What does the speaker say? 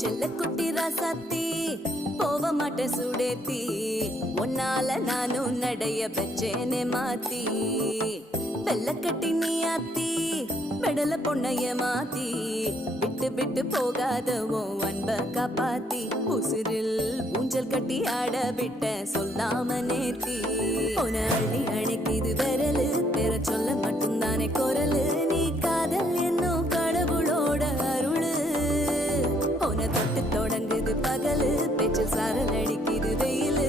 செல்ல குட்டி ராசாத்தி போவ மாட்ட சுடேத்தி உன்னால நானும் நடைய பெற்றேனே மாத்தி வெள்ள கட்டி நீ ஆத்தி பெடல பொண்ணைய மாத்தி விட்டு விட்டு போகாதவோ அன்ப காப்பாத்தி உசிரில் ஊஞ்சல் கட்டி ஆட விட்ட சொல்லாம நேத்தி உன அள்ளி அணைக்குது விரலு பெற சொல்ல மட்டும்தானே குரலு நீ காதல் என்னும் கடவுளோட அருளு உன தொட்டு தொடங்குது பகலு பேச்சில் சாரல் அடிக்குது வெயிலு